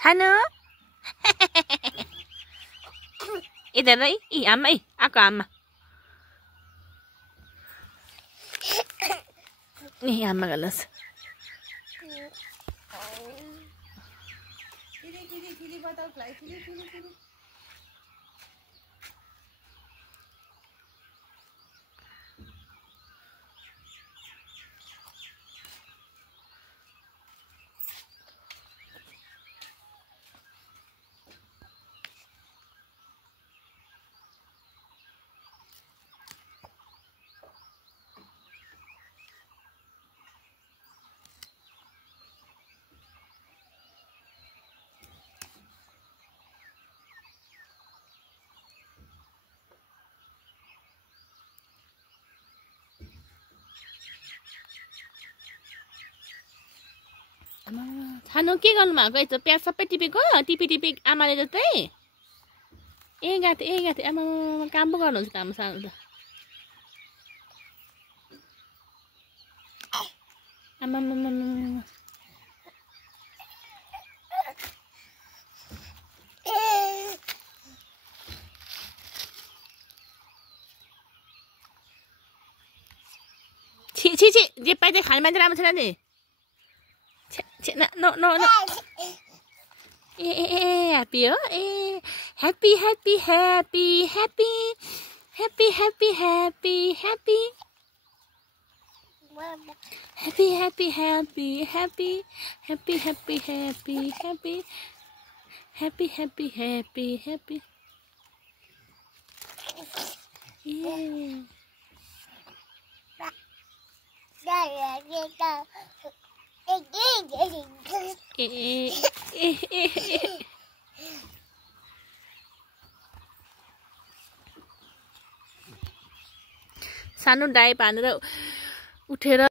सानो इधर ई आमा आको आमा ए आमा गलस सानो के गर्नु भएको यस्तो प्याज सबै टिपेको टिपी आमाले जस्तै ए गाथे आमा काम पो गर्नुहुन्छ त आमा सानो त आमा छि जे पाइ चाहिँ खाने मान्छे राम्रो छैन नि No. Happy हो ए happy happy सानो डाइप हानेर उठेर